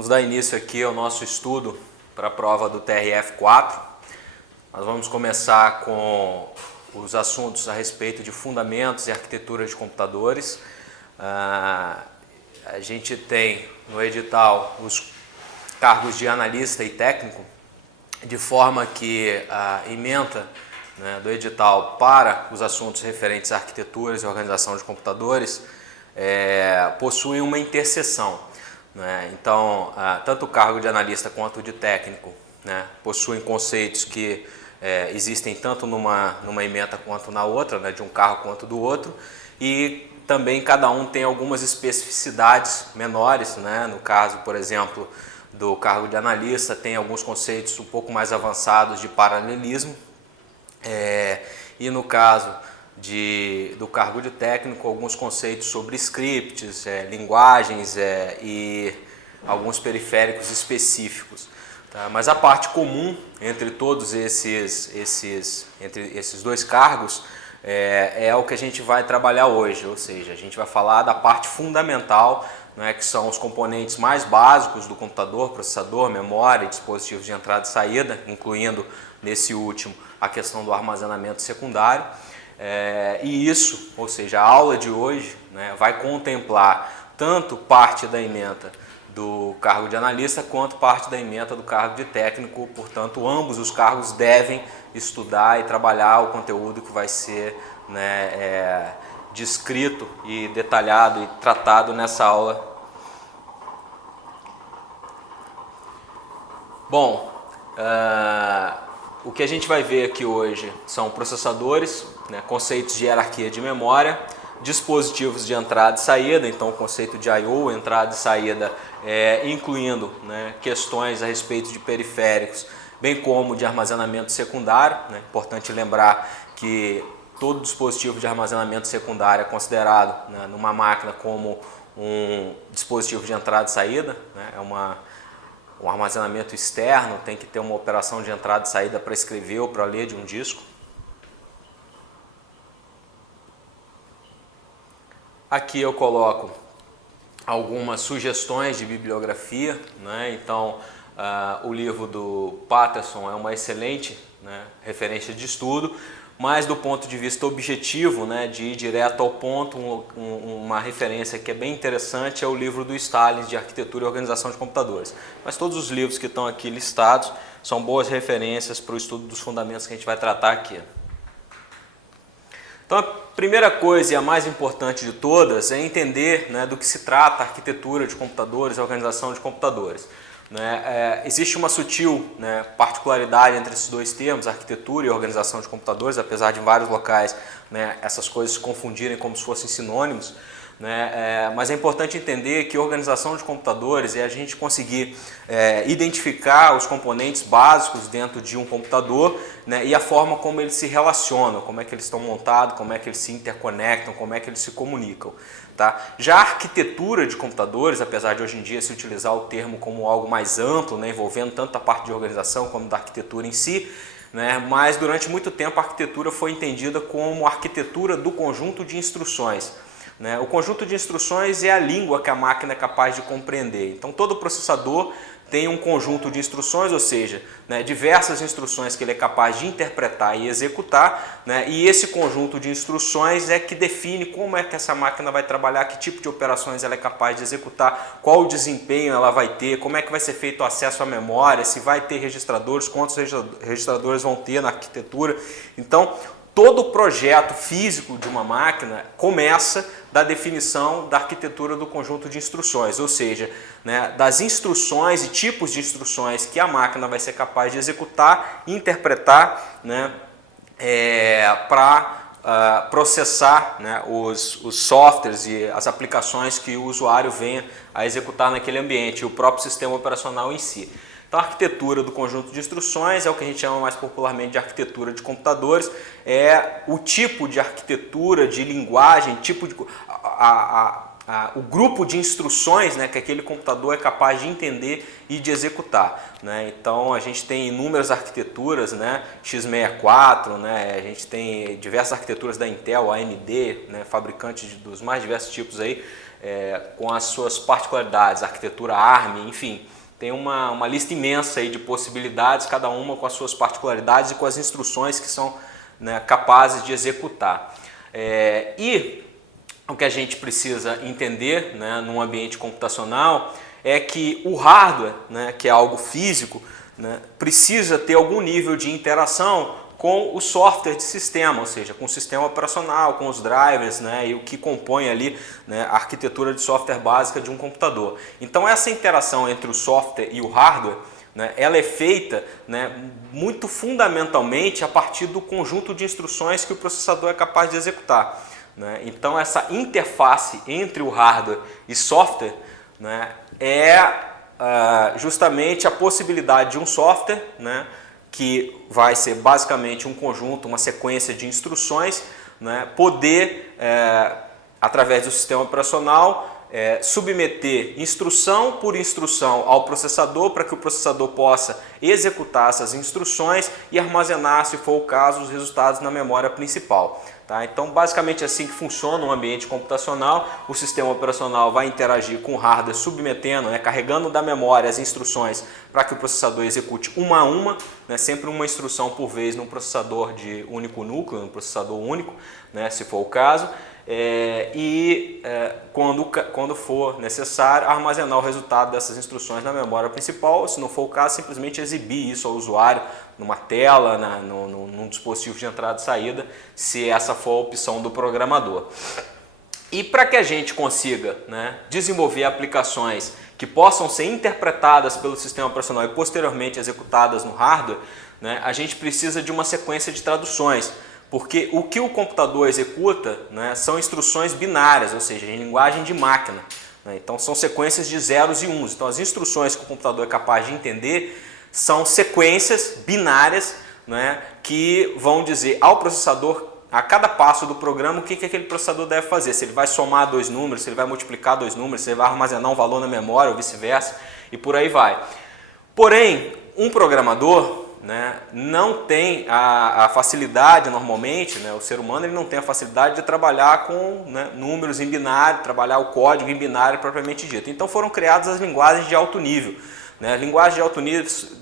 Vamos dar início aqui ao nosso estudo para a prova do TRF4. Nós vamos começar com os assuntos a respeito de fundamentos e arquitetura de computadores. A gente tem no edital os cargos de analista e técnico, de forma que a ementa do edital para os assuntos referentes a arquiteturas e organização de computadores possui uma interseção. Então, tanto o cargo de analista quanto o de técnico possuem conceitos que existem tanto numa ementa quanto na outra, de um cargo quanto do outro, e também cada um tem algumas especificidades menores. No caso, por exemplo, do cargo de analista, tem alguns conceitos um pouco mais avançados de paralelismo, e no caso do cargo de técnico, alguns conceitos sobre scripts, linguagens e alguns periféricos específicos. Tá? Mas a parte comum entre todos esses dois cargos é o que a gente vai trabalhar hoje, ou seja, a gente vai falar da parte fundamental, que são os componentes mais básicos do computador: processador, memória, dispositivos de entrada e saída, incluindo nesse último a questão do armazenamento secundário. E isso, ou seja, a aula de hoje vai contemplar tanto parte da ementa do cargo de analista quanto parte da ementa do cargo de técnico. Portanto, ambos os cargos devem estudar e trabalhar o conteúdo que vai ser descrito e detalhado e tratado nessa aula. Bom, o que a gente vai ver aqui hoje são processadores, conceitos de hierarquia de memória, dispositivos de entrada e saída, então o conceito de I/O, entrada e saída, incluindo questões a respeito de periféricos, bem como de armazenamento secundário. Importante lembrar que todo dispositivo de armazenamento secundário é considerado numa máquina como um dispositivo de entrada e saída, um armazenamento externo, tem que ter uma operação de entrada e saída para escrever ou para ler de um disco. Aqui eu coloco algumas sugestões de bibliografia. Então, o livro do Patterson é uma excelente referência de estudo, mas do ponto de vista objetivo, de ir direto ao ponto, uma referência que é bem interessante é o livro do Stalin de Arquitetura e Organização de Computadores. Mas todos os livros que estão aqui listados são boas referências para o estudo dos fundamentos que a gente vai tratar aqui. Então, a primeira coisa e a mais importante de todas é entender do que se trata a arquitetura de computadores e a organização de computadores. Existe uma sutil particularidade entre esses dois termos, arquitetura e organização de computadores, apesar de em vários locais essas coisas se confundirem como se fossem sinônimos. Mas é importante entender que organização de computadores é a gente conseguir identificar os componentes básicos dentro de um computador, e a forma como eles se relacionam, como é que eles estão montados, como é que eles se interconectam, como é que eles se comunicam. Tá? Já a arquitetura de computadores, apesar de hoje em dia se utilizar o termo como algo mais amplo, envolvendo tanto a parte de organização como da arquitetura em si, mas durante muito tempo a arquitetura foi entendida como a arquitetura do conjunto de instruções. O conjunto de instruções é a língua que a máquina é capaz de compreender. Então, todo processador tem um conjunto de instruções, ou seja, diversas instruções que ele é capaz de interpretar e executar, e esse conjunto de instruções é que define como é que essa máquina vai trabalhar, que tipo de operações ela é capaz de executar, qual o desempenho ela vai ter, como é que vai ser feito o acesso à memória, se vai ter registradores, quantos registradores vão ter na arquitetura. Então, todo o projeto físico de uma máquina começa da definição da arquitetura do conjunto de instruções, ou seja, das instruções e tipos de instruções que a máquina vai ser capaz de executar e interpretar para processar os softwares e as aplicações que o usuário venha a executar naquele ambiente, e o próprio sistema operacional em si. Então, a arquitetura do conjunto de instruções é o que a gente chama mais popularmente de arquitetura de computadores, é o tipo de arquitetura, de linguagem, o grupo de instruções que aquele computador é capaz de entender e de executar. Então, a gente tem inúmeras arquiteturas, x64, a gente tem diversas arquiteturas da Intel, AMD, fabricante dos mais diversos tipos aí, com as suas particularidades, arquitetura ARM, enfim, tem uma lista imensa aí de possibilidades, cada uma com as suas particularidades e com as instruções que são, né, capazes de executar. E o que a gente precisa entender, né, num ambiente computacional é que o hardware, né, que é algo físico, né, precisa ter algum nível de interação com o software de sistema, ou seja, com o sistema operacional, com os drivers, né, e o que compõe ali, né, a arquitetura de software básica de um computador. Então essa interação entre o software e o hardware, né, ela é feita, né, muito fundamentalmente a partir do conjunto de instruções que o processador é capaz de executar, né? Então essa interface entre o hardware e software, né, é justamente a possibilidade de um software, né, que vai ser basicamente um conjunto, uma sequência de instruções, né, poder, através do sistema operacional, submeter instrução por instrução ao processador para que o processador possa executar essas instruções e armazenar, se for o caso, os resultados na memória principal. Tá? Então, basicamente assim que funciona um ambiente computacional. O sistema operacional vai interagir com o hardware submetendo, né, carregando da memória as instruções para que o processador execute uma a uma, né, sempre uma instrução por vez num processador de único núcleo, num processador único, né, se for o caso. Quando for necessário, armazenar o resultado dessas instruções na memória principal, se não for o caso, simplesmente exibir isso ao usuário numa tela, num dispositivo de entrada e saída, se essa for a opção do programador. E para que a gente consiga, né, desenvolver aplicações que possam ser interpretadas pelo sistema operacional e posteriormente executadas no hardware, né, a gente precisa de uma sequência de traduções. Porque o que o computador executa, né, são instruções binárias, ou seja, em linguagem de máquina, né? Então são sequências de zeros e uns. Então as instruções que o computador é capaz de entender são sequências binárias, né, que vão dizer ao processador, a cada passo do programa, o que aquele processador deve fazer. Se ele vai somar dois números, se ele vai multiplicar dois números, se ele vai armazenar um valor na memória ou vice-versa, e por aí vai. Porém, um programador, né, não tem a facilidade normalmente, né, o ser humano ele não tem a facilidade de trabalhar com, né, números em binário, trabalhar o código em binário propriamente dito. Então foram criadas as linguagens de alto nível, né? Linguagens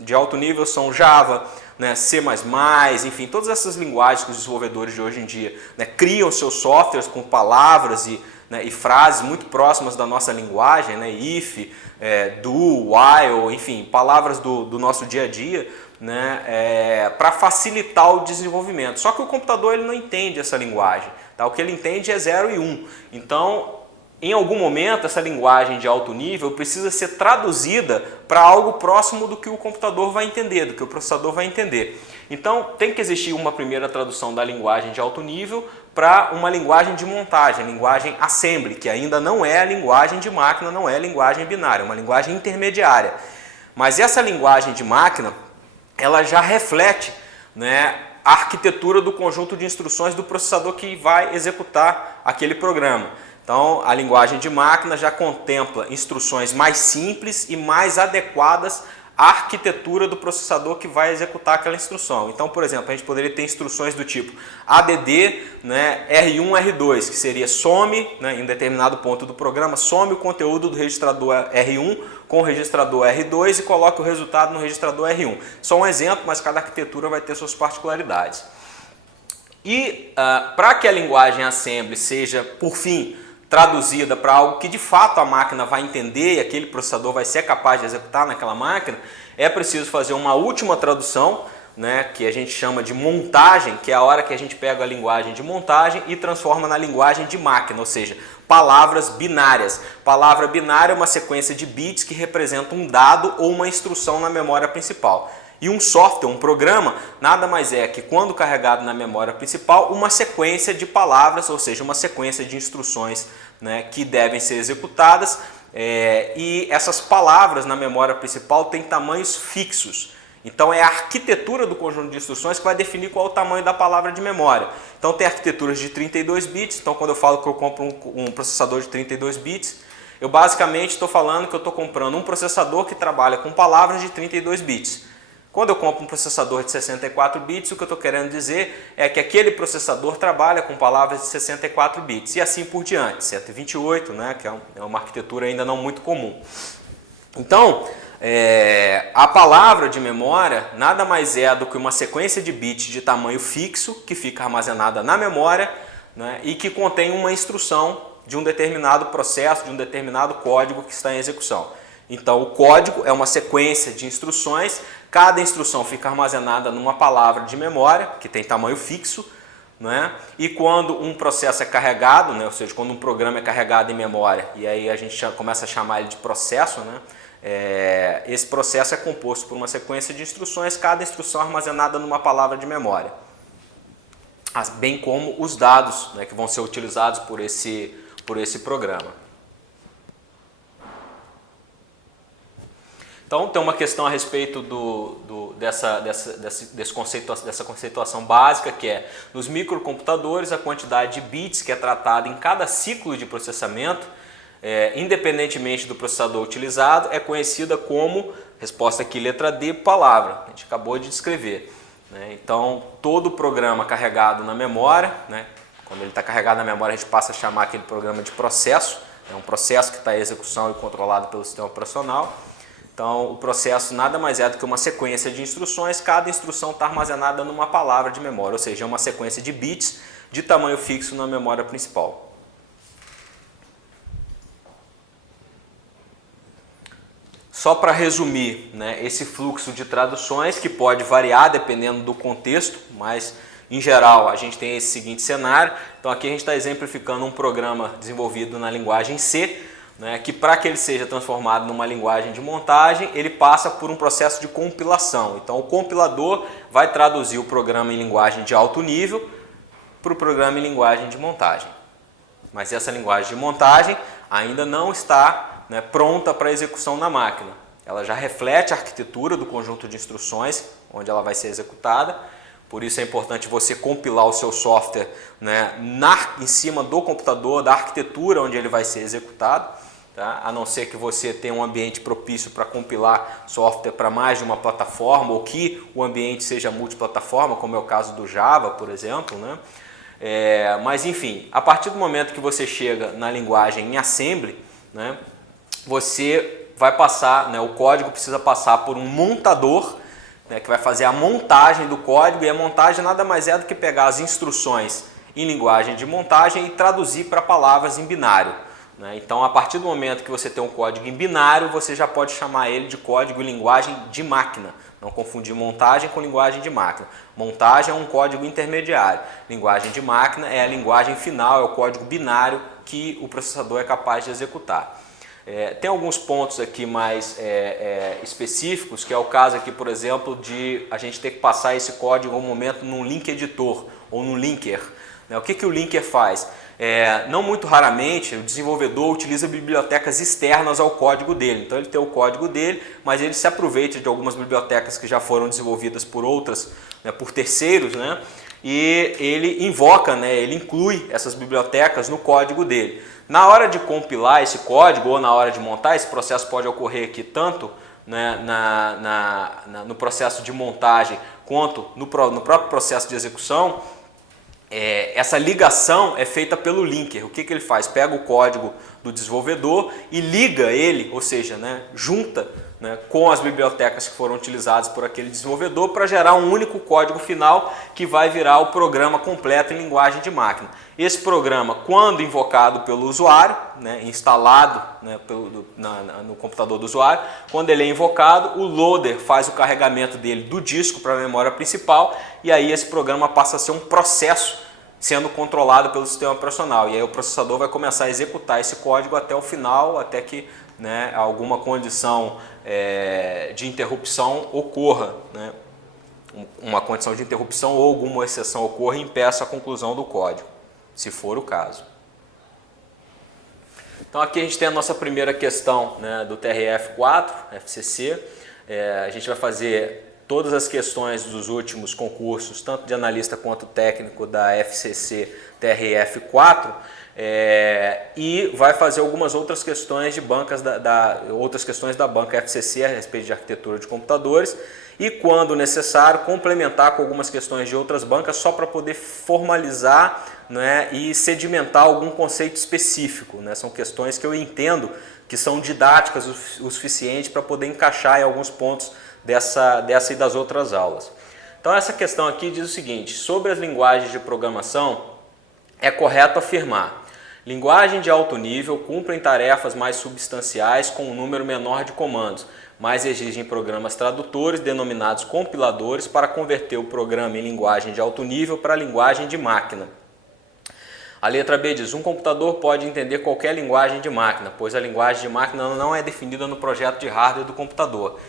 de alto nível são Java, né, C++, enfim, todas essas linguagens que os desenvolvedores de hoje em dia, né, criam seus softwares com palavras e frases muito próximas da nossa linguagem, né, if, do, while, enfim, palavras do nosso dia a dia, né, para facilitar o desenvolvimento. Só que o computador ele não entende essa linguagem, tá? O que ele entende é 0 e 1. Então, em algum momento, essa linguagem de alto nível precisa ser traduzida para algo próximo do que o computador vai entender, do que o processador vai entender. Então, tem que existir uma primeira tradução da linguagem de alto nível para uma linguagem de montagem, a linguagem assembly, que ainda não é a linguagem de máquina, não é a linguagem binária, é uma linguagem intermediária. Mas essa linguagem de máquina, ela já reflete, né, a arquitetura do conjunto de instruções do processador que vai executar aquele programa. Então, a linguagem de máquina já contempla instruções mais simples e mais adequadas à arquitetura do processador que vai executar aquela instrução. Então, por exemplo, a gente poderia ter instruções do tipo ADD, né, R1, R2, que seria some, né, em determinado ponto do programa, some o conteúdo do registrador R1 com o registrador R2 e coloque o resultado no registrador R1. Só um exemplo, mas cada arquitetura vai ter suas particularidades. E para que a linguagem assembly seja, por fim, traduzida para algo que de fato a máquina vai entender e aquele processador vai ser capaz de executar naquela máquina, é preciso fazer uma última tradução, né, que a gente chama de montagem, que é a hora que a gente pega a linguagem de montagem e transforma na linguagem de máquina, ou seja, palavras binárias. Palavra binária é uma sequência de bits que representa um dado ou uma instrução na memória principal. E um software, um programa, nada mais é que, quando carregado na memória principal, uma sequência de palavras, ou seja, uma sequência de instruções, né, que devem ser executadas. E essas palavras na memória principal têm tamanhos fixos. Então é a arquitetura do conjunto de instruções que vai definir qual é o tamanho da palavra de memória. Então tem arquiteturas de 32 bits, então quando eu falo que eu compro um processador de 32 bits, eu basicamente estou falando que eu estou comprando um processador que trabalha com palavras de 32 bits. Quando eu compro um processador de 64 bits, o que eu estou querendo dizer é que aquele processador trabalha com palavras de 64 bits e assim por diante, 128, né, que é uma arquitetura ainda não muito comum. Então, a palavra de memória nada mais é do que uma sequência de bits de tamanho fixo que fica armazenada na memória, né, e que contém uma instrução de um determinado processo, de um determinado código que está em execução. Então, o código é uma sequência de instruções, cada instrução fica armazenada numa palavra de memória, que tem tamanho fixo, né? E quando um processo é carregado, né? Ou seja, quando um programa é carregado em memória, e aí a gente começa a chamar ele de processo, né? Esse processo é composto por uma sequência de instruções, cada instrução armazenada numa palavra de memória, bem como os dados, né, que vão ser utilizados por esse programa. Então, tem uma questão a respeito dessa conceituação básica, que é, nos microcomputadores, a quantidade de bits que é tratada em cada ciclo de processamento, independentemente do processador utilizado, é conhecida como, resposta aqui, letra D, palavra. A gente acabou de descrever, né? Então, todo programa carregado na memória, né? Quando ele está carregado na memória, a gente passa a chamar aquele programa de processo. É um processo que está em execução e controlado pelo sistema operacional. Então, o processo nada mais é do que uma sequência de instruções, cada instrução está armazenada numa palavra de memória, ou seja, é uma sequência de bits de tamanho fixo na memória principal. Só para resumir, né, esse fluxo de traduções, que pode variar dependendo do contexto, mas em geral a gente tem esse seguinte cenário. Então aqui a gente está exemplificando um programa desenvolvido na linguagem C, né, que para que ele seja transformado numa linguagem de montagem, ele passa por um processo de compilação. Então o compilador vai traduzir o programa em linguagem de alto nível para o programa em linguagem de montagem. Mas essa linguagem de montagem ainda não está, né, pronta para execução na máquina. Ela já reflete a arquitetura do conjunto de instruções onde ela vai ser executada. Por isso é importante você compilar o seu software, né, em cima do computador, da arquitetura onde ele vai ser executado. Tá? A não ser que você tenha um ambiente propício para compilar software para mais de uma plataforma, ou que o ambiente seja multiplataforma, como é o caso do Java, por exemplo, né? Mas enfim, a partir do momento que você chega na linguagem em assembly, né, você vai passar, né, o código precisa passar por um montador, né, que vai fazer a montagem do código, e a montagem nada mais é do que pegar as instruções em linguagem de montagem e traduzir para palavras em binário. Então, a partir do momento que você tem um código em binário, você já pode chamar ele de código em linguagem de máquina. Não confundir montagem com linguagem de máquina. Montagem é um código intermediário. Linguagem de máquina é a linguagem final, é o código binário que o processador é capaz de executar. Tem alguns pontos aqui mais específicos, que é o caso aqui, por exemplo, de a gente ter que passar esse código em algum momento num link editor ou num linker. O que o linker faz? Não muito raramente o desenvolvedor utiliza bibliotecas externas ao código dele. Então ele tem o código dele, mas ele se aproveita de algumas bibliotecas que já foram desenvolvidas por outras, né, por terceiros, né, e ele invoca, né, ele inclui essas bibliotecas no código dele. Na hora de compilar esse código ou na hora de montar, esse processo pode ocorrer aqui tanto, né, no processo de montagem quanto no próprio processo de execução. Essa ligação é feita pelo linker. O que ele faz? Pega o código do desenvolvedor e liga ele, ou seja, né, junta, né, com as bibliotecas que foram utilizadas por aquele desenvolvedor para gerar um único código final que vai virar o programa completo em linguagem de máquina. Esse programa, quando invocado pelo usuário, né, instalado, né, no computador do usuário, quando ele é invocado, o loader faz o carregamento dele do disco para a memória principal, e aí esse programa passa a ser um processo sendo controlado pelo sistema operacional. E aí o processador vai começar a executar esse código até o final, até que, né, alguma condição de interrupção ocorra, né, uma condição de interrupção ou alguma exceção ocorra e impeça a conclusão do código, se for o caso. Então aqui a gente tem a nossa primeira questão, né, do TRF4, FCC. A gente vai fazer todas as questões dos últimos concursos, tanto de analista quanto técnico da FCC TRF4, e vai fazer algumas outras questões de bancas outras questões da banca FCC a respeito de arquitetura de computadores, e quando necessário complementar com algumas questões de outras bancas só para poder formalizar, né, e sedimentar algum conceito específico, né? São questões que eu entendo que são didáticas o suficiente para poder encaixar em alguns pontos dessa e das outras aulas. Então essa questão aqui diz o seguinte: sobre as linguagens de programação, é correto afirmar: linguagem de alto nível cumprem tarefas mais substanciais com um número menor de comandos, mas exigem programas tradutores denominados compiladores para converter o programa em linguagem de alto nível para a linguagem de máquina. A letra B diz: um computador pode entender qualquer linguagem de máquina, pois a linguagem de máquina não é definida no projeto de hardware do computador.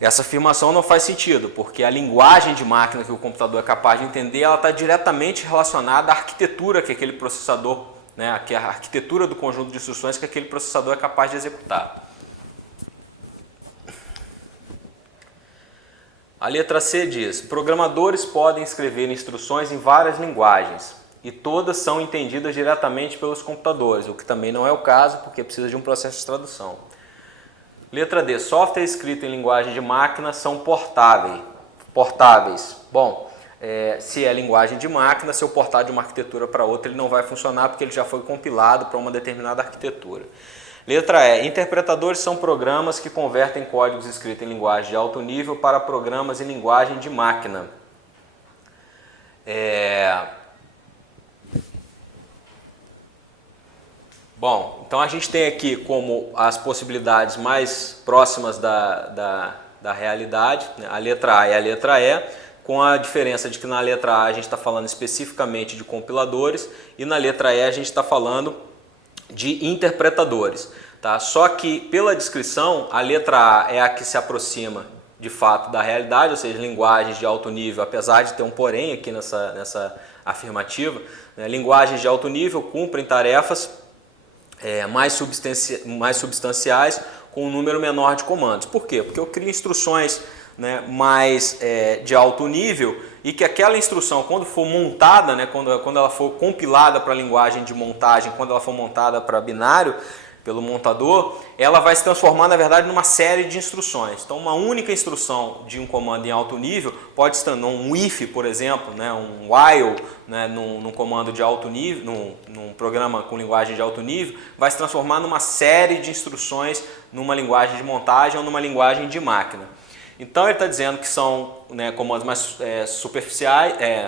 Essa afirmação não faz sentido, porque a linguagem de máquina que o computador é capaz de entender, ela está diretamente relacionada à arquitetura que aquele processador, né, que a arquitetura do conjunto de instruções que aquele processador é capaz de executar. A letra C diz: programadores podem escrever instruções em várias linguagens e todas são entendidas diretamente pelos computadores, o que também não é o caso, porque precisa de um processo de tradução. Letra D: software escrito em linguagem de máquina são portáveis. Bom, se é linguagem de máquina, se eu portar de uma arquitetura para outra, ele não vai funcionar porque ele já foi compilado para uma determinada arquitetura. Letra E: interpretadores são programas que convertem códigos escritos em linguagem de alto nível para programas em linguagem de máquina. Bom, então a gente tem aqui como as possibilidades mais próximas da realidade, né, a letra A e a letra E, com a diferença de que na letra A a gente está falando especificamente de compiladores e na letra E a gente está falando de interpretadores. Tá? Só que pela descrição, a letra A é a que se aproxima de fato da realidade, ou seja, linguagens de alto nível, apesar de ter um porém aqui nessa afirmativa, né, linguagens de alto nível cumprem tarefas mais substanciais com um número menor de comandos. Por quê? Porque eu crio instruções, né, mais de alto nível e que aquela instrução, quando for montada, né, quando ela for compilada para a linguagem de montagem, quando ela for montada para binário pelo montador, ela vai se transformar, na verdade, numa série de instruções. Então, uma única instrução de um comando em alto nível pode estar um if, por exemplo, né, um while, né, num comando de alto nível, num programa com linguagem de alto nível, vai se transformar numa série de instruções numa linguagem de montagem ou numa linguagem de máquina. Então, ele está dizendo que são, né, comandos mais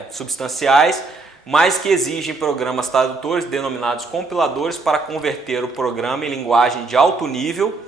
substanciais, mas que exigem programas tradutores denominados compiladores para converter o programa em linguagem de alto nível,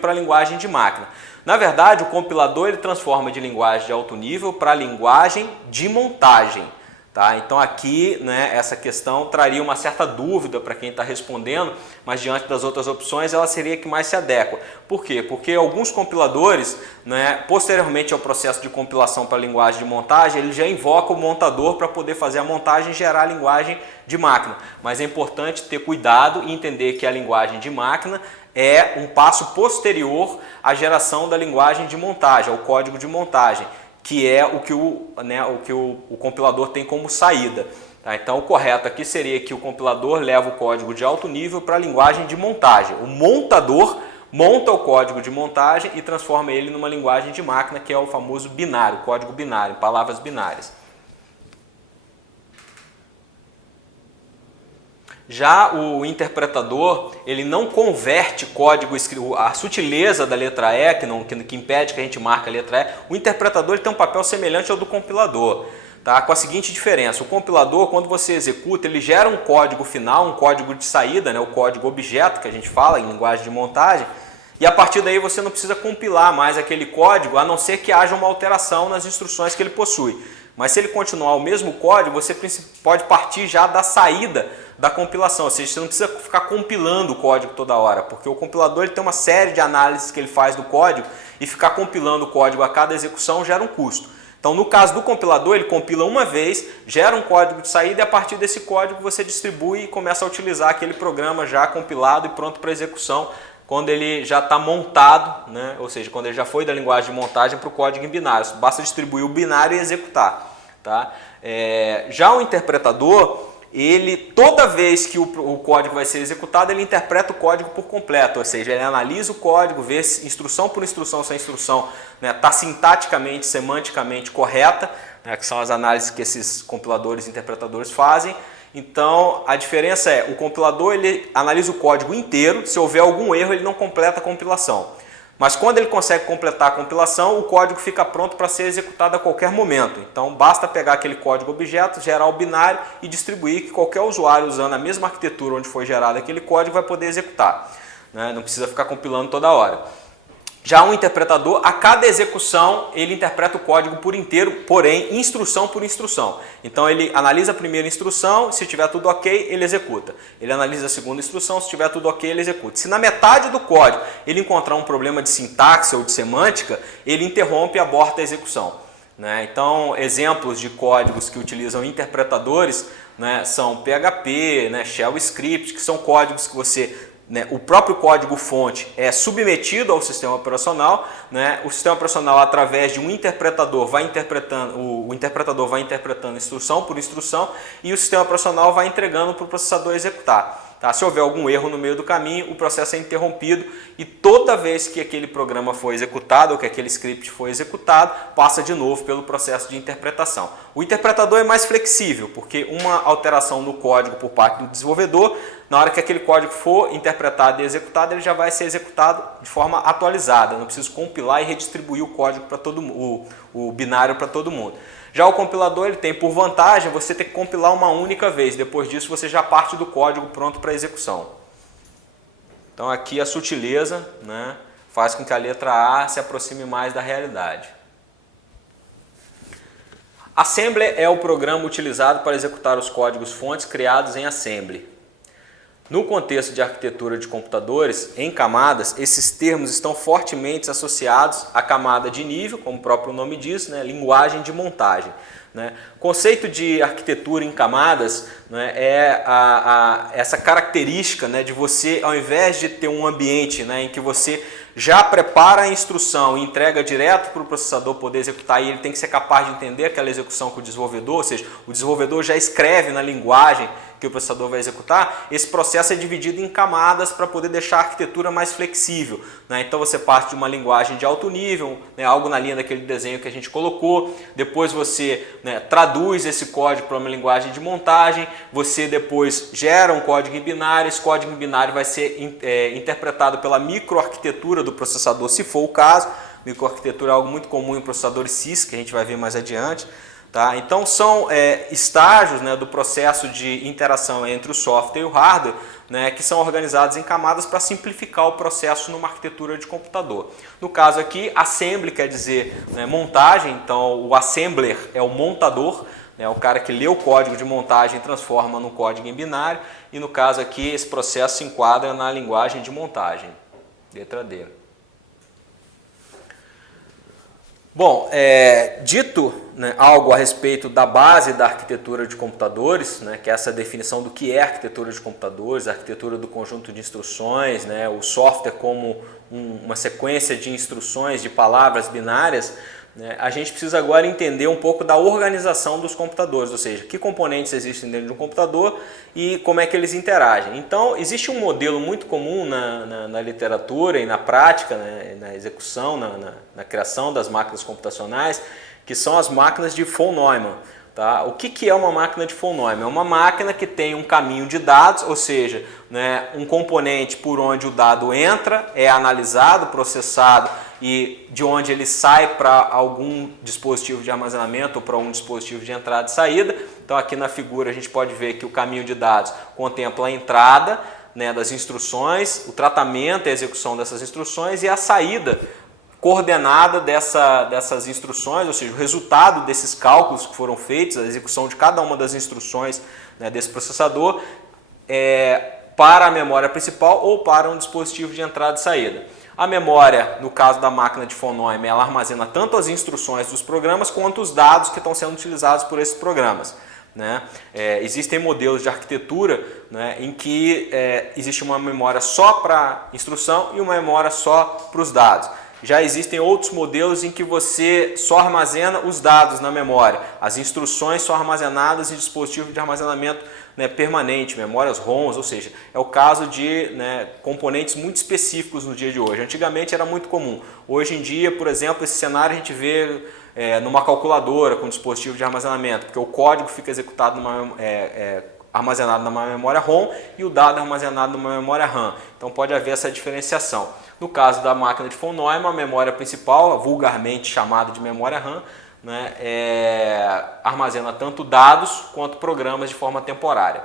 para linguagem de máquina. Na verdade, o compilador ele transforma de linguagem de alto nível para linguagem de montagem. Tá? Então aqui, né, essa questão traria uma certa dúvida para quem está respondendo, mas diante das outras opções ela seria a que mais se adequa. Por quê? Porque alguns compiladores, né, posteriormente ao processo de compilação para a linguagem de montagem, ele já invoca o montador para poder fazer a montagem e gerar a linguagem de máquina. Mas é importante ter cuidado e entender que a linguagem de máquina é um passo posterior à geração da linguagem de montagem, ao código de montagem, que é o que o compilador tem como saída. Tá? Então o correto aqui seria que o compilador leva o código de alto nível para a linguagem de montagem. O montador monta o código de montagem e transforma ele numa linguagem de máquina, que é o famoso binário, código binário, palavras binárias. Já o interpretador, ele não converte código escrito, a sutileza da letra E, que impede que a gente marque a letra E, o interpretador ele tem um papel semelhante ao do compilador, tá? Com a seguinte diferença: o compilador, quando você executa, ele gera um código final, um código de saída, né? O código objeto, que a gente fala em linguagem de montagem, e a partir daí você não precisa compilar mais aquele código, a não ser que haja uma alteração nas instruções que ele possui. Mas se ele continuar o mesmo código, você pode partir já da saída da compilação, ou seja, você não precisa ficar compilando o código toda hora, porque o compilador ele tem uma série de análises que ele faz do código e ficar compilando o código a cada execução gera um custo. Então, no caso do compilador, ele compila uma vez, gera um código de saída e a partir desse código você distribui e começa a utilizar aquele programa já compilado e pronto para execução quando ele já está montado, né? Ou seja, quando ele já foi da linguagem de montagem para o código em binário. Basta distribuir o binário e executar. Tá? Já o interpretador, ele, toda vez que o código vai ser executado, ele interpreta o código por completo, ou seja, ele analisa o código, vê se instrução por instrução, se a instrução está sintaticamente, semanticamente correta, né, que são as análises que esses compiladores e interpretadores fazem. Então, a diferença é, o compilador ele analisa o código inteiro, se houver algum erro ele não completa a compilação. Mas quando ele consegue completar a compilação, o código fica pronto para ser executado a qualquer momento. Então basta pegar aquele código objeto, gerar o binário e distribuir, que qualquer usuário usando a mesma arquitetura onde foi gerado aquele código vai poder executar. Né? Não precisa ficar compilando toda hora. Já um interpretador, a cada execução, ele interpreta o código por inteiro, porém, instrução por instrução. Então, ele analisa a primeira instrução, se tiver tudo ok, ele executa. Ele analisa a segunda instrução, se tiver tudo ok, ele executa. Se na metade do código ele encontrar um problema de sintaxe ou de semântica, ele interrompe e aborta a execução. Né? Então, exemplos de códigos que utilizam interpretadores, né, são PHP, né, Shell Script, que são códigos que você... o próprio código-fonte é submetido ao sistema operacional, né? O sistema operacional, através de um interpretador, vai interpretando, o interpretador vai interpretando instrução por instrução e o sistema operacional vai entregando para o processador executar. Tá? Se houver algum erro no meio do caminho, o processo é interrompido e toda vez que aquele programa for executado ou que aquele script for executado, passa de novo pelo processo de interpretação. O interpretador é mais flexível, porque uma alteração no código por parte do desenvolvedor, na hora que aquele código for interpretado e executado, ele já vai ser executado de forma atualizada. Eu não preciso compilar e redistribuir o código para todo o binário para todo mundo. Já o compilador ele tem por vantagem você ter que compilar uma única vez. Depois disso você já parte do código pronto para execução. Então aqui a sutileza, né, faz com que a letra A se aproxime mais da realidade. Assembler é o programa utilizado para executar os códigos fontes criados em Assembly. No contexto de arquitetura de computadores, em camadas, esses termos estão fortemente associados à camada de nível, como o próprio nome diz, né, linguagem de montagem. Né? O conceito de arquitetura em camadas, né, é essa característica, né, de você, ao invés de ter um ambiente, né, em que você já prepara a instrução e entrega direto para o processador poder executar, e ele tem que ser capaz de entender aquela execução com o desenvolvedor, ou seja, o desenvolvedor já escreve na linguagem que o processador vai executar. Esse processo é dividido em camadas para poder deixar a arquitetura mais flexível. Né? Então você parte de uma linguagem de alto nível, né, algo na linha daquele desenho que a gente colocou, depois você, né, traduz esse código para uma linguagem de montagem, você depois gera um código em binário, esse código em binário vai ser interpretado pela microarquitetura do processador, se for o caso. Microarquitetura é algo muito comum em processadores CIS, que a gente vai ver mais adiante. Tá? Então são estágios, né, do processo de interação entre o software e o hardware, né, que são organizados em camadas para simplificar o processo numa arquitetura de computador. No caso aqui, assembly quer dizer, né, montagem, então o assembler é o montador, né, o cara que lê o código de montagem e transforma no código em binário, e no caso aqui esse processo se enquadra na linguagem de montagem, letra D. Bom, dito, né, algo a respeito da base da arquitetura de computadores, né, que é essa definição do que é arquitetura de computadores, a arquitetura do conjunto de instruções, né, o software como uma sequência de instruções, de palavras binárias, né, a gente precisa agora entender um pouco da organização dos computadores, ou seja, que componentes existem dentro de um computador e como é que eles interagem. Então, existe um modelo muito comum na literatura e na prática, né, na execução, na criação das máquinas computacionais, que são as máquinas de von Neumann. Tá? O que é uma máquina de von Neumann? É uma máquina que tem um caminho de dados, ou seja, né, um componente por onde o dado entra, é analisado, processado e de onde ele sai para algum dispositivo de armazenamento ou para um dispositivo de entrada e saída. Então aqui na figura a gente pode ver que o caminho de dados contempla a entrada, né, das instruções, o tratamento e a execução dessas instruções e a saída coordenada dessas instruções, ou seja, o resultado desses cálculos que foram feitos, a execução de cada uma das instruções, né, desse processador para a memória principal ou para um dispositivo de entrada e saída. A memória, no caso da máquina de von Neumann, ela armazena tanto as instruções dos programas quanto os dados que estão sendo utilizados por esses programas. né? Existem modelos de arquitetura, né, em que existe uma memória só para instrução e uma memória só para os dados. Já existem outros modelos em que você só armazena os dados na memória. As instruções são armazenadas em dispositivos de armazenamento, né, permanente, memórias ROMs, ou seja, é o caso de, né, componentes muito específicos no dia de hoje. Antigamente era muito comum. Hoje em dia, por exemplo, esse cenário a gente vê numa calculadora com dispositivo de armazenamento, porque o código fica executado armazenado numa memória ROM e o dado armazenado numa memória RAM. Então pode haver essa diferenciação. No caso da máquina de von Neumann, a memória principal, vulgarmente chamada de memória RAM, né, armazena tanto dados quanto programas de forma temporária.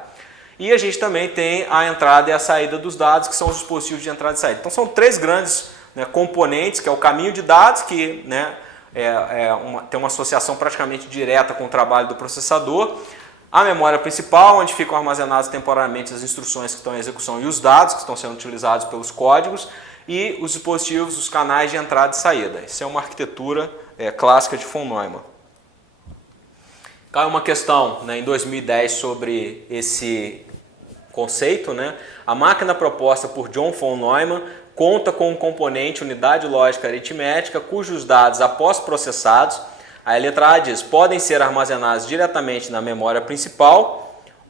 E a gente também tem a entrada e a saída dos dados, que são os dispositivos de entrada e saída. Então são três grandes, né, componentes, que é o caminho de dados, que, né, tem uma associação praticamente direta com o trabalho do processador. A memória principal, onde ficam armazenadas temporariamente as instruções que estão em execução e os dados que estão sendo utilizados pelos códigos, e os dispositivos, os canais de entrada e saída. Isso é uma arquitetura clássica de von Neumann. Caiu uma questão, né, em 2010 sobre esse conceito, né? A máquina proposta por John von Neumann conta com um componente unidade lógica aritmética cujos dados, após processados, a letra A diz, podem ser armazenados diretamente na memória principal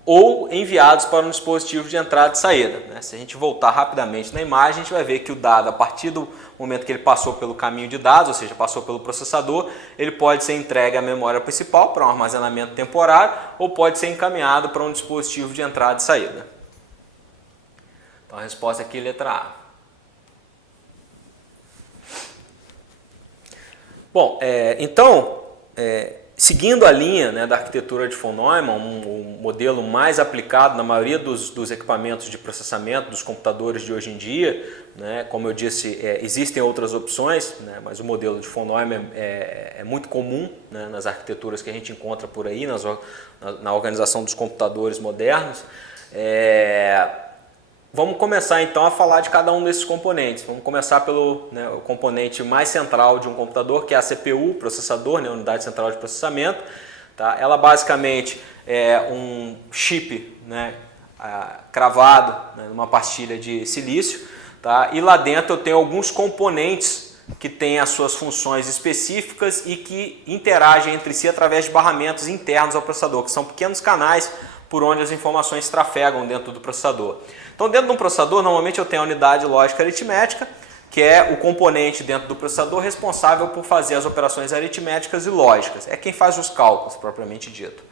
ou enviados para um dispositivo de entrada e saída, né? Se a gente voltar rapidamente na imagem, a gente vai ver que o dado, a partir do momento que ele passou pelo caminho de dados, ou seja, passou pelo processador, ele pode ser entregue à memória principal para um armazenamento temporário ou pode ser encaminhado para um dispositivo de entrada e saída. Então a resposta aqui é letra A. Bom, seguindo a linha, né, da arquitetura de von Neumann, um modelo mais aplicado na maioria dos equipamentos de processamento dos computadores de hoje em dia, né, como eu disse, existem outras opções, né, mas o modelo de von Neumann é muito comum, né, nas arquiteturas que a gente encontra por aí, na organização dos computadores modernos. Vamos começar então a falar de cada um desses componentes. Vamos começar pelo, né, o componente mais central de um computador, que é a CPU, processador, né, unidade central de processamento. Tá? Ela basicamente é um chip, né, cravado, né, numa pastilha de silício. Tá? E lá dentro eu tenho alguns componentes que têm as suas funções específicas e que interagem entre si através de barramentos internos ao processador, que são pequenos canais por onde as informações trafegam dentro do processador. Então, dentro de um processador, normalmente eu tenho a unidade lógica aritmética, que é o componente dentro do processador responsável por fazer as operações aritméticas e lógicas. É quem faz os cálculos, propriamente dito.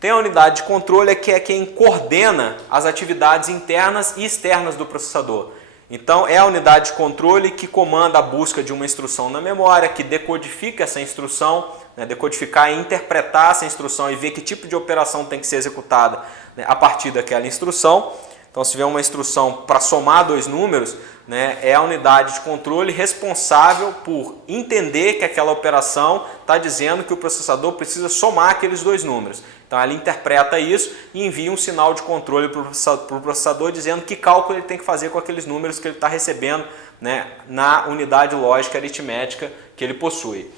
Tem a unidade de controle, que é quem coordena as atividades internas e externas do processador. Então, é a unidade de controle que comanda a busca de uma instrução na memória, que decodifica essa instrução, né, decodificar e interpretar essa instrução e ver que tipo de operação tem que ser executada, né, a partir daquela instrução. Então, se tiver uma instrução para somar dois números, né, é a unidade de controle responsável por entender que aquela operação está dizendo que o processador precisa somar aqueles dois números. Então, ela interpreta isso e envia um sinal de controle para o processador dizendo que cálculo ele tem que fazer com aqueles números que ele está recebendo, né, na unidade lógica aritmética que ele possui.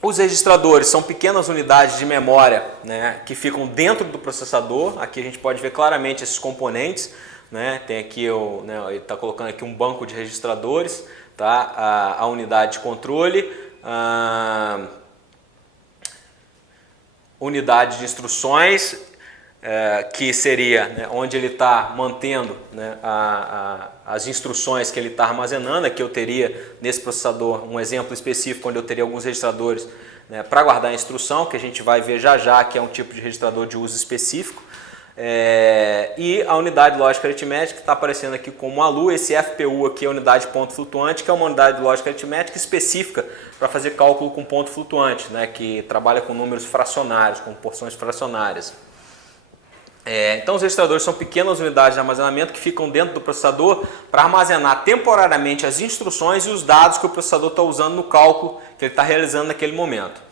Os registradores são pequenas unidades de memória, né, que ficam dentro do processador. Aqui a gente pode ver claramente esses componentes, né? Tem aqui, ele está colocando aqui um banco de registradores, tá? A unidade de controle, unidade de instruções, que seria, né, onde ele está mantendo, né, as instruções que ele está armazenando. Aqui eu teria nesse processador um exemplo específico onde eu teria alguns registradores, né, para guardar a instrução, que a gente vai ver já, que é um tipo de registrador de uso específico. E a unidade lógica aritmética que está aparecendo aqui como ALU. Esse FPU aqui é a unidade de ponto flutuante, que é uma unidade lógica aritmética específica para fazer cálculo com ponto flutuante, né, que trabalha com números fracionários, com porções fracionárias. Então os registradores são pequenas unidades de armazenamento que ficam dentro do processador para armazenar temporariamente as instruções e os dados que o processador está usando no cálculo que ele está realizando naquele momento.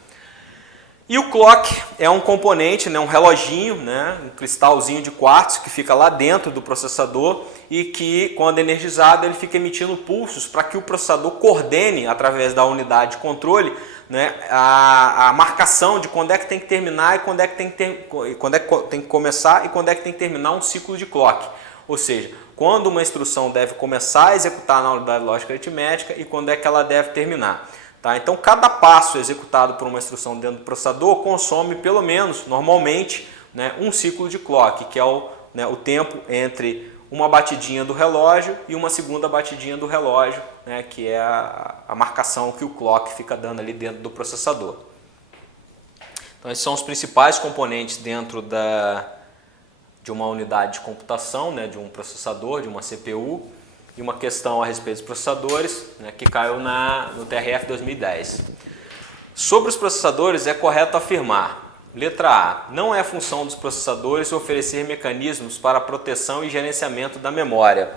E o clock é um componente, né, um reloginho, né, um cristalzinho de quartzo que fica lá dentro do processador e que, quando energizado, ele fica emitindo pulsos para que o processador coordene, através da unidade de controle, né, a marcação de quando é que tem que terminar e quando é que tem que começar e quando é que tem que terminar um ciclo de clock. Ou seja, quando uma instrução deve começar a executar na unidade lógica aritmética e quando é que ela deve terminar. Tá? Então, cada passo executado por uma instrução dentro do processador consome pelo menos, normalmente, né, um ciclo de clock, que é o tempo entre uma batidinha do relógio e uma segunda batidinha do relógio, né, que é a marcação que o clock fica dando ali dentro do processador. Então, esses são os principais componentes dentro de uma unidade de computação, né, de um processador, de uma CPU, e uma questão a respeito dos processadores, né, que caiu no TRF 2010. Sobre os processadores, é correto afirmar: letra A. Não é função dos processadores oferecer mecanismos para proteção e gerenciamento da memória.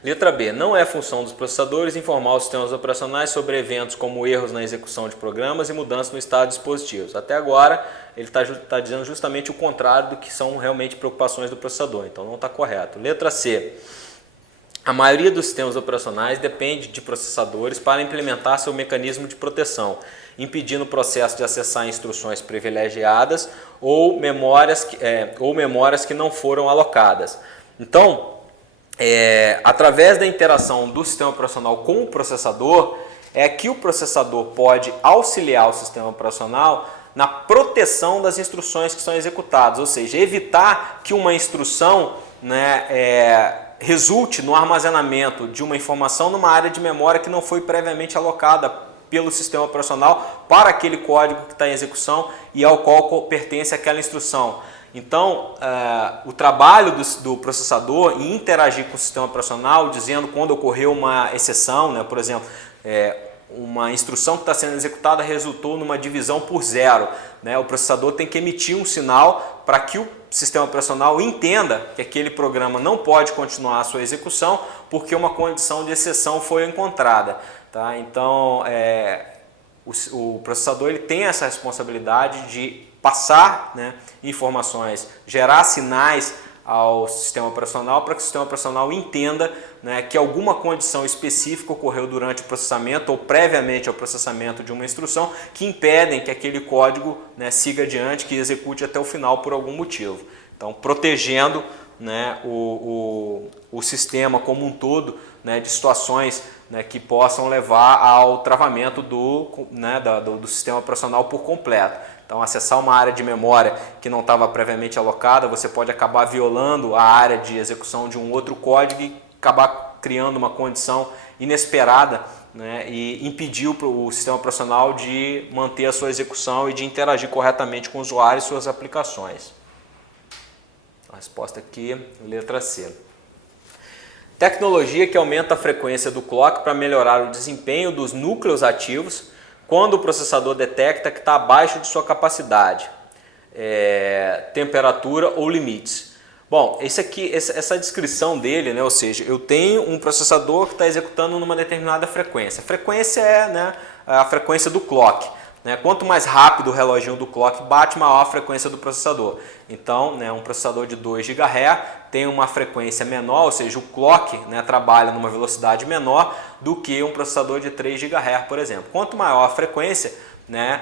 Letra B. Não é função dos processadores informar os sistemas operacionais sobre eventos como erros na execução de programas e mudanças no estado de dispositivos. Até agora, ele está dizendo justamente o contrário do que são realmente preocupações do processador, então não está correto. Letra C. A maioria dos sistemas operacionais depende de processadores para implementar seu mecanismo de proteção, impedindo o processo de acessar instruções privilegiadas ou memórias que não foram alocadas. Então, através da interação do sistema operacional com o processador, é que o processador pode auxiliar o sistema operacional na proteção das instruções que são executadas, ou seja, evitar que uma instrução, né, resulte no armazenamento de uma informação numa área de memória que não foi previamente alocada pelo sistema operacional para aquele código que está em execução e ao qual pertence aquela instrução. Então, o trabalho do processador em interagir com o sistema operacional, dizendo quando ocorreu uma exceção, né, por exemplo, uma instrução que está sendo executada resultou numa divisão por zero, né, o processador tem que emitir um sinal para que o sistema operacional entenda que aquele programa não pode continuar a sua execução porque uma condição de exceção foi encontrada. Tá? Então, o processador ele tem essa responsabilidade de passar, né, informações, gerar sinais ao sistema operacional para que o sistema operacional entenda, né, que alguma condição específica ocorreu durante o processamento ou previamente ao processamento de uma instrução que impedem que aquele código, né, siga adiante, que execute até o final por algum motivo. Então, protegendo, né, o sistema como um todo, né, de situações, né, que possam levar ao travamento do sistema operacional por completo. Então, acessar uma área de memória que não estava previamente alocada, você pode acabar violando a área de execução de um outro código e acabar criando uma condição inesperada, né, e impedir o sistema operacional de manter a sua execução e de interagir corretamente com o usuário e suas aplicações. A resposta aqui, letra C. Tecnologia que aumenta a frequência do clock para melhorar o desempenho dos núcleos ativos quando o processador detecta que está abaixo de sua capacidade, temperatura ou limites. Bom, essa descrição dele, né, ou seja, eu tenho um processador que está executando numa determinada frequência. A frequência é, né, a frequência do clock. Né? Quanto mais rápido o reloginho do clock bate, maior a frequência do processador. Então, né, um processador de 2 GHz tem uma frequência menor, ou seja, o clock, né, trabalha numa velocidade menor do que um processador de 3 GHz, por exemplo. Quanto maior a frequência, né,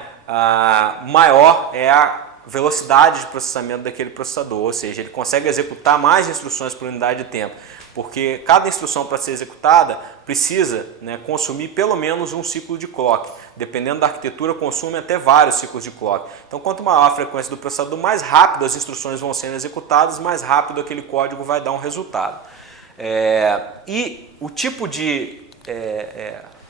maior é a velocidade de processamento daquele processador, ou seja, ele consegue executar mais instruções por unidade de tempo, porque cada instrução para ser executada precisa, né, consumir pelo menos um ciclo de clock. Dependendo da arquitetura, consome até vários ciclos de clock. Então, quanto maior a frequência do processador, mais rápido as instruções vão sendo executadas, mais rápido aquele código vai dar um resultado. E o tipo de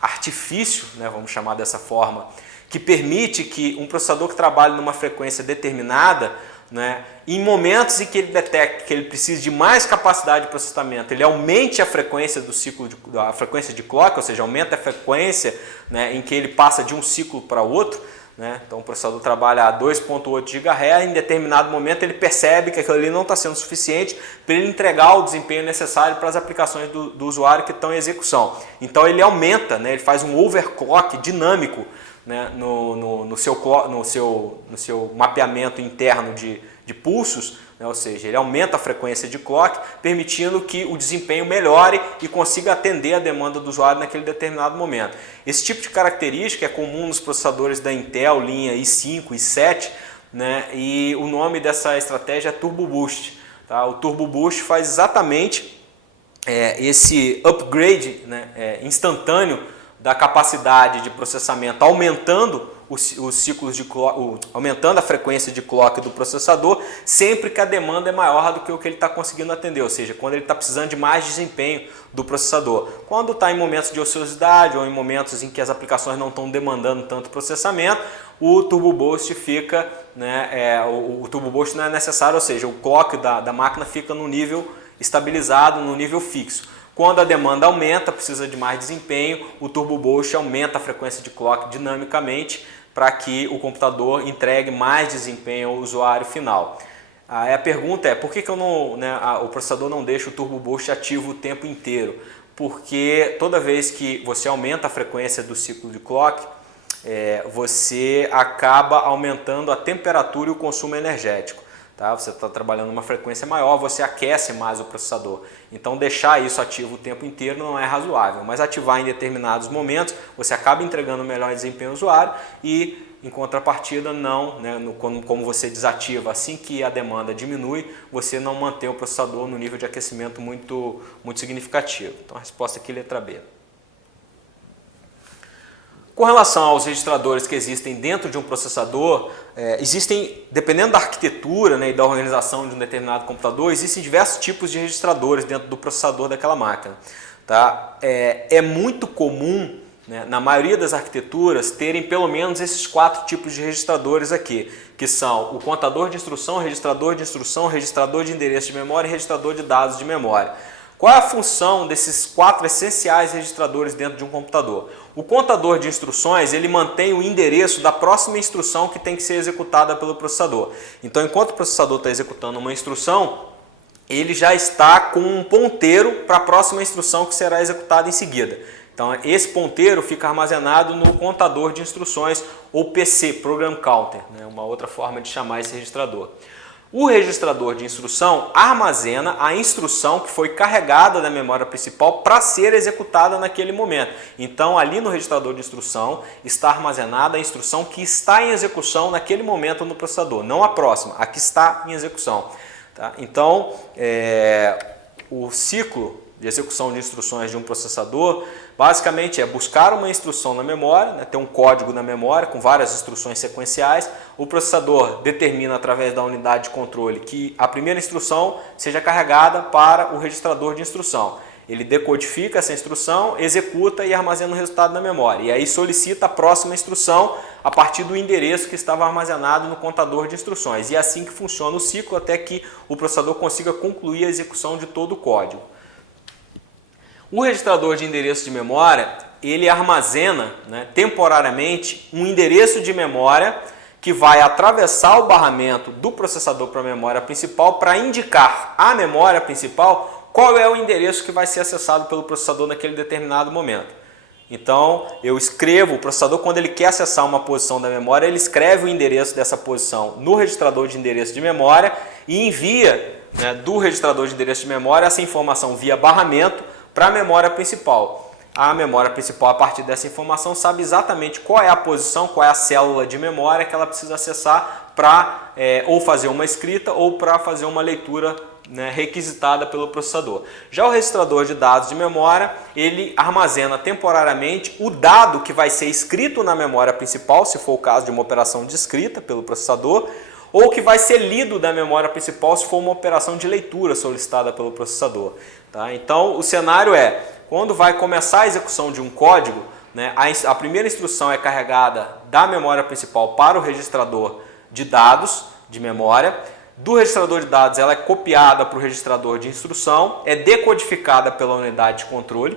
artifício, né, vamos chamar dessa forma, que permite que um processador que trabalhe numa frequência determinada, né, em momentos em que ele detecta que ele precisa de mais capacidade de processamento, ele aumente a frequência do ciclo a frequência de clock, ou seja, aumenta a frequência, né, em que ele passa de um ciclo para outro, né? Então o processador trabalha a 2.8 GHz, em determinado momento ele percebe que aquilo ali não está sendo suficiente para ele entregar o desempenho necessário para as aplicações do usuário que estão em execução. Então ele aumenta, né, ele faz um overclock dinâmico né, no seu mapeamento interno de pulsos, né, ou seja, ele aumenta a frequência de clock, permitindo que o desempenho melhore e consiga atender a demanda do usuário naquele determinado momento. Esse tipo de característica é comum nos processadores da Intel, linha i5, i7, né, e o nome dessa estratégia é Turbo Boost. Tá? O Turbo Boost faz exatamente esse upgrade, né, instantâneo da capacidade de processamento, aumentando os ciclos de clock, aumentando a frequência de clock do processador, sempre que a demanda é maior do que o que ele está conseguindo atender, ou seja, quando ele está precisando de mais desempenho do processador. Quando está em momentos de ociosidade ou em momentos em que as aplicações não estão demandando tanto processamento, o Turbo Boost fica, né, o Turbo Boost não é necessário, ou seja, o clock da máquina fica no nível estabilizado, no nível fixo. Quando a demanda aumenta, precisa de mais desempenho, o Turbo Boost aumenta a frequência de clock dinamicamente para que o computador entregue mais desempenho ao usuário final. A pergunta é, por que o processador não deixa o Turbo Boost ativo o tempo inteiro? Porque toda vez que você aumenta a frequência do ciclo de clock, você acaba aumentando a temperatura e o consumo energético. Tá? Você está trabalhando uma frequência maior, você aquece mais o processador. Então deixar isso ativo o tempo inteiro não é razoável, mas ativar em determinados momentos, você acaba entregando melhor desempenho ao usuário e, em contrapartida, não, né, como você desativa assim que a demanda diminui, você não mantém o processador no nível de aquecimento muito significativo. Então a resposta aqui é letra B. Com relação aos registradores que existem dentro de um processador, existem, dependendo da arquitetura, né, e da organização de um determinado computador, existem diversos tipos de registradores dentro do processador daquela máquina. Tá? É muito comum, né, na maioria das arquiteturas, terem pelo menos esses 4 tipos de registradores aqui, que são o contador de instrução, registrador de endereço de memória e registrador de dados de memória. Qual é a função desses 4 essenciais registradores dentro de um computador? O contador de instruções, ele mantém o endereço da próxima instrução que tem que ser executada pelo processador. Então, enquanto o processador está executando uma instrução, ele já está com um ponteiro para a próxima instrução que será executada em seguida. Então, esse ponteiro fica armazenado no contador de instruções, ou PC, Program Counter, né? Uma outra forma de chamar esse registrador. O registrador de instrução armazena a instrução que foi carregada da memória principal para ser executada naquele momento. Então, ali no registrador de instrução está armazenada a instrução que está em execução naquele momento no processador, não a próxima, a que está em execução. Tá? Então, o ciclo de execução de instruções de um processador basicamente é buscar uma instrução na memória, né, ter um código na memória com várias instruções sequenciais. O processador determina através da unidade de controle que a primeira instrução seja carregada para o registrador de instrução. Ele decodifica essa instrução, executa e armazena o resultado na memória. E aí solicita a próxima instrução a partir do endereço que estava armazenado no contador de instruções. E é assim que funciona o ciclo até que o processador consiga concluir a execução de todo o código. O registrador de endereço de memória, ele armazena, né, temporariamente um endereço de memória que vai atravessar o barramento do processador para a memória principal para indicar à memória principal qual é o endereço que vai ser acessado pelo processador naquele determinado momento. Então, eu escrevo, o processador, quando ele quer acessar uma posição da memória, ele escreve o endereço dessa posição no registrador de endereço de memória e envia, né, do registrador de endereço de memória essa informação via barramento para a memória principal. A memória principal, a partir dessa informação, sabe exatamente qual é a posição, qual é a célula de memória que ela precisa acessar para ou fazer uma escrita ou para fazer uma leitura, né, requisitada pelo processador. Já o registrador de dados de memória, ele armazena temporariamente o dado que vai ser escrito na memória principal, se for o caso de uma operação de escrita pelo processador, ou que vai ser lido da memória principal se for uma operação de leitura solicitada pelo processador. Tá? Então, o cenário é, quando vai começar a execução de um código, né, a primeira instrução é carregada da memória principal para o registrador de dados de memória. Do registrador de dados, ela é copiada para o registrador de instrução, é decodificada pela unidade de controle.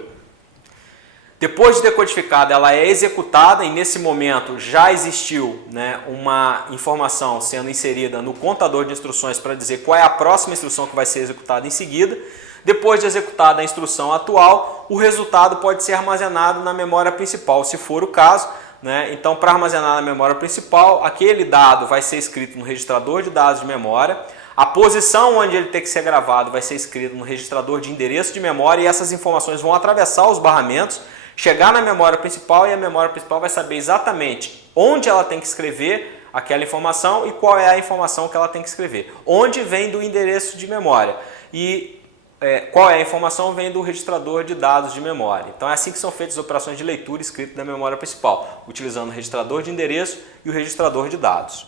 Depois de decodificada, ela é executada e nesse momento já existiu, né, uma informação sendo inserida no contador de instruções para dizer qual é a próxima instrução que vai ser executada em seguida. Depois de executada a instrução atual, o resultado pode ser armazenado na memória principal, se for o caso, né? Então, para armazenar na memória principal, aquele dado vai ser escrito no registrador de dados de memória. A posição onde ele tem que ser gravado vai ser escrito no registrador de endereço de memória e essas informações vão atravessar os barramentos, chegar na memória principal e a memória principal vai saber exatamente onde ela tem que escrever aquela informação e qual é a informação que ela tem que escrever. Onde vem do endereço de memória e qual é a informação vem do registrador de dados de memória. Então é assim que são feitas as operações de leitura e escrita da memória principal, utilizando o registrador de endereço e o registrador de dados.